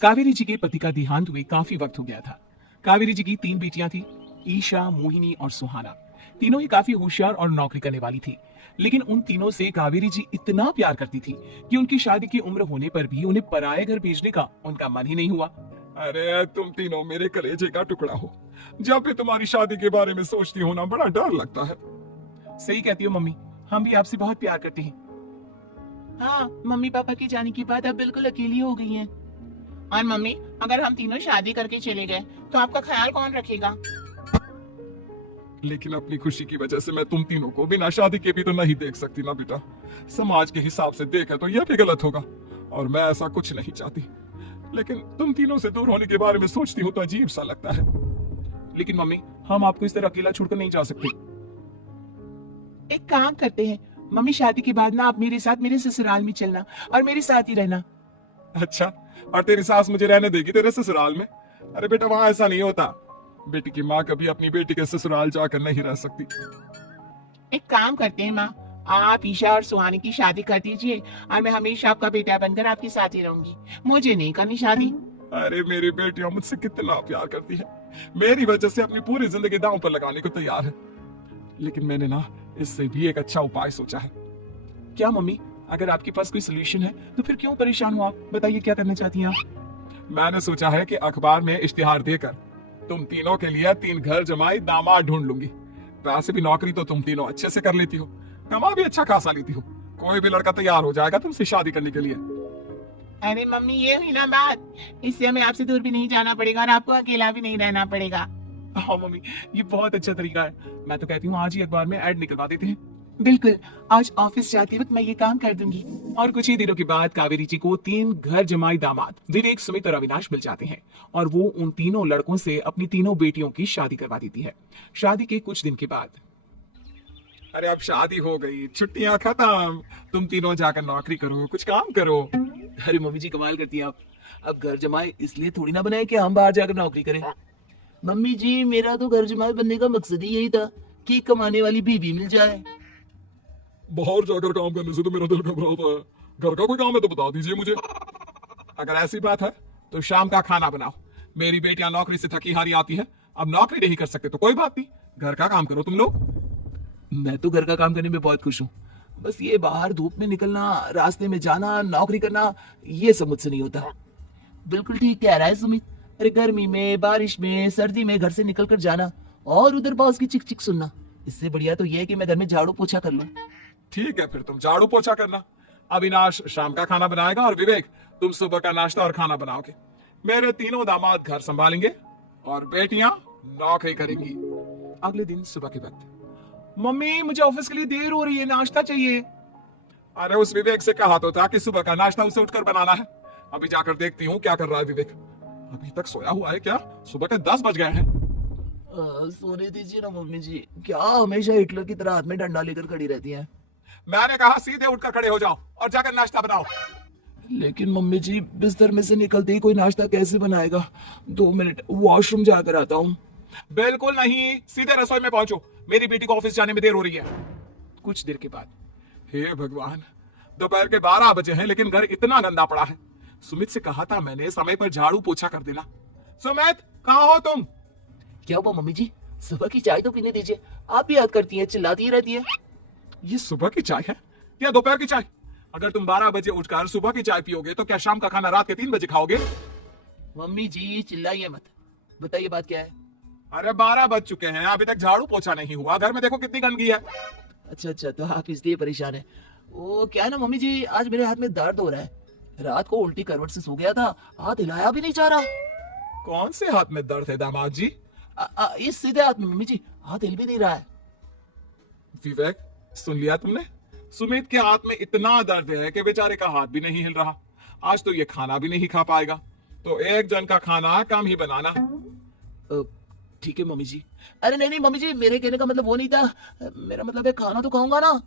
कावेरी जी के पति का देहांत हुए काफी वक्त हो गया था। कावेरी जी की 3 बेटियां थी, ईशा, मोहिनी और सुहाना। तीनों ही काफी होशियार और नौकरी करने वाली थी। लेकिन उन तीनों से कावेरी जी इतना प्यार करती थी कि उनकी शादी की उम्र होने पर भी उन्हें पराये घर भेजने का उनका मन ही नहीं हुआ। अरे तुम तीनों मेरे कलेजे का टुकड़ा हो। जब भी तुम्हारी शादी के बारे में सोचती हो ना, बड़ा डर लगता है। सही कहती हो मम्मी, हम भी आपसे बहुत प्यार करते हैं। हाँ, मम्मी पापा के जाने के बाद आप बिल्कुल अकेली हो गई हैं। और मम्मी, अगर हम तीनों शादी करके चले गए तो आपका ख्याल कौन रखेगा? लेकिन अपनी खुशी की वजह से मैं तुम तीनों को बिना शादी के भी तो नहीं देख सकती ना बेटा। समाज के हिसाब से देखे तो यह भी गलत होगा, और मैं ऐसा कुछ नहीं चाहती। लेकिन तुम तीनों से दूर होने के बारे में सोचती हूँ तो अजीब सा लगता है। लेकिन मम्मी, हम आपको इस तरह अकेला छोड़कर नहीं जा सकते। एक काम करते हैं मम्मी, शादी के बाद ना आप मेरे साथ मेरे ससुराल में चलना और मेरे साथ ही रहना। अच्छा, और तेरी सास मुझे रहने देगी तेरे ससुराल में? अरे बेटा, वहां ऐसा नहीं होता। बेटी की माँ कभी अपनी बेटी के ससुराल जाकर नहीं रह सकती। एक काम करते हैं माँ, आप ईशा और सुहानी की शादी कर दीजिए और मैं हमेशा आपका बेटा बनकर आपके साथ ही रहूंगी। मुझे नहीं करनी शादी। अरे मेरी बेटियां मुझसे कितना प्यार करती है, मेरी वजह से अपनी पूरी जिंदगी दांव पर लगाने को तैयार है। लेकिन मैंने ना इससे भी एक अच्छा उपाय सोचा है। क्या मम्मी? अगर आपके पास कोई सोल्यूशन है तो फिर क्यों परेशान हो आप? बताइए, क्या करना चाहती हैं आप? मैंने सोचा है कि अखबार में इश्तिहार देकर तुम तीनों के लिए 3 घर जमाई दामाद ढूंढ लूंगी। वैसे भी नौकरी तो तुम तीनों अच्छे से कर लेती हो, कमा भी अच्छा खासा लेती हो। कोई भी लड़का तैयार हो जाएगा तुमसे शादी करने के लिए। अरे मम्मी, ये हुई ना बात। इससे हमें आपसे दूर भी नहीं जाना पड़ेगा और आपको अकेला भी नहीं रहना पड़ेगा। हाँ मम्मी, ये बहुत अच्छा तरीका है। मैं तो कहती हूँ आज ही अखबार में ऐड निकलवा देते हैं। बिल्कुल, आज ऑफिस जाते वक्त मैं ये काम कर दूंगी। और कुछ ही दिनों के बाद कावेरी जी को 3 घर जमाई दामाद विवेक, सुमित और अविनाश मिल जाते हैं और वो उन तीनों लड़कों से अपनी तीनों बेटियों की शादी करवा देती है। शादी के कुछ दिन के बाद अरे अब शादी हो गई, छुट्टियां खत्म, तुम तीनों जाकर नौकरी करो, कुछ काम करो। अरे मम्मी जी, कमाल करती हैं आप। अब घर जमाई इसलिए थोड़ी ना बनाए कि हम बाहर जाकर नौकरी करें। मम्मी जी, मेरा तो घर जमाई बनने का मकसद ही यही था कि कमाने वाली बीवी मिल जाए। बाहर जाकर काम करने से तो मेरा दिल घबराता है। घर का कोई काम है तो बता दीजिए मुझे। अगर ऐसी बात है तो शाम का खाना बनाओ। मेरी बेटियां नौकरी से थकी हारी आती है, अब नौकरी नहीं कर सकते तो कोई बात नहीं, घर का काम करो तुम लोग। मैं तो घर का काम करने में बहुत खुश हूँ। बस ये बाहर धूप में निकलना, रास्ते में जाना, नौकरी करना, ये सब मुझसे नहीं होता। बिल्कुल ठीक कह रहा है सुमित। अरे गर्मी में, बारिश में, सर्दी में घर से निकल कर जाना और उधर बॉस की चिक चिक सुनना, इससे बढ़िया तो ये है कि मैं घर में झाड़ू पोछा कर लूं। ठीक है, फिर तुम झाड़ू पोछा करना, अविनाश शाम का खाना बनाएगा और विवेक तुम सुबह का नाश्ता और खाना बनाओगे। मेरे तीनों दामाद घर संभालेंगे और बेटियां नौकरी करेंगी। अगले दिन सुबह के वक्त, मम्मी मुझे ऑफिस के लिए देर हो रही है, नाश्ता चाहिए। अरे उस विवेक से कहा तो था कि सुबह का नाश्ता उसे उठकर बनाना है। अभी जाकर देखती हूँ क्या कर रहा है विवेक। अभी तक सोया हुआ है क्या? सुबह के 10 बज गए हैं। सोने दीजिए ना मम्मी जी, क्या हमेशा हिटलर की तरह हाथ में डंडा लेकर खड़ी रहती हैं? मैंने कहा सीधे उठकर खड़े हो जाओ और जाकर नाश्ता बनाओ। लेकिन मम्मी जी, बिस्तर में से निकलते ही कोई नाश्ता कैसे बनाएगा? 2 मिनट, वॉशरूम जाकर आता हूँ। बिल्कुल नहीं, सीधे रसोई में पहुंचो, मेरी बेटी को ऑफिस जाने में देर हो रही है। कुछ देर के बाद, हे भगवान, दोपहर के 12 बजे हैं लेकिन घर इतना गंदा पड़ा है। सुमित से कहा था मैंने समय पर झाड़ू पोछा कर देना। सुमित, कहाँ हो तुम? क्या हुआ मम्मी जी? सुबह की चाय तो पीने दीजिए, आप भी याद करती हैं, चिल्लाती ही रहती है। ये सुबह की चाय है या दोपहर की चाय? अगर तुम 12 बजे उठकर सुबह की चाय पियोगे तो क्या शाम का खाना रात के 3 बजे खाओगे? मम्मी जी चिल्लाइए मत, बताइए बात क्या है? अरे 12 बज चुके हैं, अभी तक झाड़ू पोछा नहीं हुआ। घर में देखो कितनी गंदगी है। अच्छा अच्छा, तो आप इसलिए परेशान है। वो क्या है ना मम्मी जी, आज मेरे हाथ में दर्द हो रहा है। रात को उल्टी करवट से सो गया था, हाथ हिलाया भी नहीं जा रहा। कौन से हाथ में दर्द है दामाद जी? इस सीधे हाथ में मम्मी जी, हाथ हिल भी नहीं रहा है। विवेक, सुन लिया तुमने? सुमित के हाथ में इतना दर्द है कि बेचारे का हाथ भी नहीं हिल रहा। आज तो ये खाना भी नहीं खा पाएगा, तो एक जन का खाना कम ही बनाना। ठीक है मम्मी जी। अरे नहीं नहीं मम्मी जी, मेरे कहने का मतलब वो नहीं था। मेरा मतलब है खाना तो खाऊंगा ना।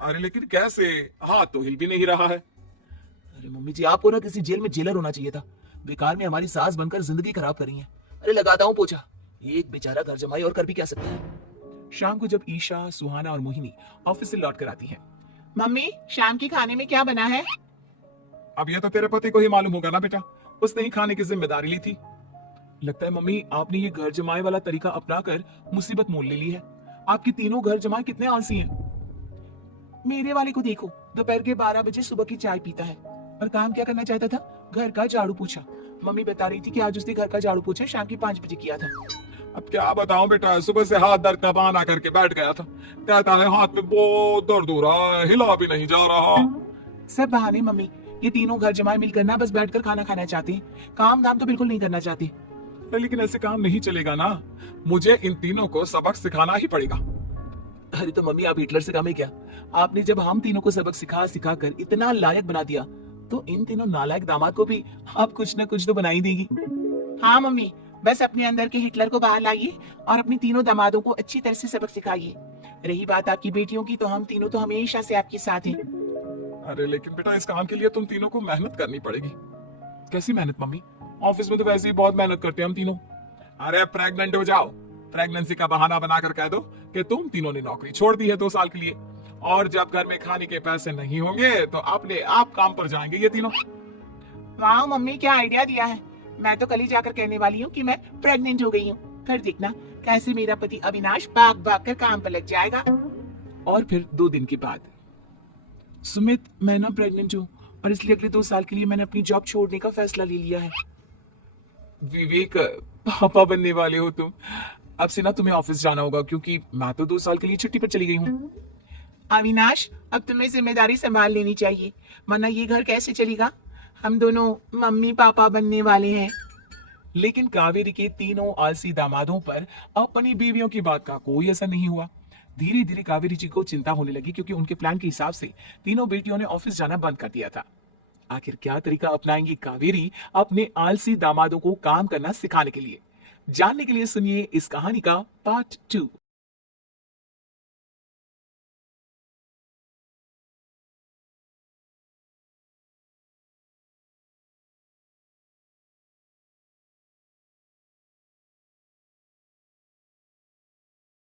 अरे लेकिन कैसे? हाथ तो हिल भी नहीं रहा है। अरे मम्मी जी, आपको ना किसी जेल में जेलर होना चाहिए था। बेकार में हमारी सास बनकर जिंदगी खराब कर रही है। अरे लगाता हूँ पोछा, एक बेचारा घर जमाई और कर भी क्या सकता है। शाम को जब ईशा, सुहाना और मोहिनी ऑफिस से लौट कर आती हैं, मम्मी शाम के खाने में क्या बना है? अब ये तो तेरे पति को ही मालूम होगा ना बेटा। उसने ही खाने की जिम्मेदारी ली थी। लगता है मम्मी आपने ये घर जमाए वाला तरीका अपनाकर मुसीबत मोल ले ली है। आपके तीनों घर जमाए कितने आलसी हैं। मेरे वाले को देखो, दोपहर के 12 बजे सुबह की चाय पीता है और काम क्या करना चाहता था, घर का झाड़ू पोछा। मम्मी बता रही थी कि आज उसने घर का झाड़ू पोछा शाम के 5 बजे किया था। अब क्या बताऊं बेटा, सुबह से हाथ दर्द का बहाना करके बैठ गया था। कहता है हाथ में बहुत दर्द हो रहा है, हिला भी नहीं जा रहा। सब बहाने मम्मी, ये तीनों घर जमाए मिलकर ना बस बैठकर खाना खाना चाहते हैं, काम धाम तो बिल्कुल नहीं करना चाहते। लेकिन ऐसे काम नहीं चलेगा ना, मुझे इन तीनों को सबक सिखाना ही पड़ेगा। अरे तो मम्मी आप हिटलर से कम है क्या? आपने जब हम तीनों को सबक सिखा सिखा कर इतना लायक बना दिया तो इन तीनों नालायक दामाद को भी आप कुछ न कुछ तो बना ही देगी। हाँ मम्मी, बस अपने अंदर के हिटलर को बाहर लाइए और अपनी तीनों दामादों को अच्छी तरह से सबक सिखाइए। रही बात आपकी बेटियों की, तो हम तीनों तो हमेशा से आपके साथ हैं। अरे लेकिन बेटा, इस काम के लिए तुम तीनों को मेहनत करनी पड़ेगी। कैसी मेहनत मम्मी? ऑफिस में तो वैसे ही बहुत मेहनत करते हैं हम तीनों। अरे प्रेग्नेंट हो जाओ, प्रेगनेंसी का बहाना बनाकर कह दो कि तुम तीनों ने नौकरी छोड़ दी है 2 साल के लिए, और जब घर में खाने के पैसे नहीं होंगे तो अपने आप काम पर जाएंगे ये तीनों। वाह मम्मी, क्या आइडिया दिया है। मैं तो कल ही जाकर कहने वाली हूँ कि मैं प्रेग्नेंट हो गई हूँ। फिर देखना कैसे मेरा पति अविनाश भाग भाग कर काम पर लग जाएगा। और फिर 2 दिन के बाद, सुमित मैं ना प्रेग्नेंट हूँ और इसलिए अगले 2 साल के लिए मैंने अपनी जॉब छोड़ने का फैसला ले लिया है। विवेक, पापा बनने वाले हो तुम। अब से ना तुम्हें ऑफिस जाना होगा क्योंकि मैं तो 2 साल के लिए छुट्टी पर चली गई हूँ। अविनाश, अब तुम्हें जिम्मेदारी संभाल लेनी चाहिए, वरना ये घर कैसे चलेगा। हम दोनों मम्मी पापा बनने वाले हैं। लेकिन कावेरी के तीनों आलसी दामादों पर अपनी बीवियों की बात का कोई असर नहीं हुआ। धीरे धीरे कावेरी जी को चिंता होने लगी क्योंकि उनके प्लान के हिसाब से तीनों बेटियों ने ऑफिस जाना बंद कर दिया था। आखिर क्या तरीका अपनाएंगी कावेरी अपने आलसी दामादों को काम करना सिखाने के लिए? जानने के लिए सुनिए इस कहानी का पार्ट 2।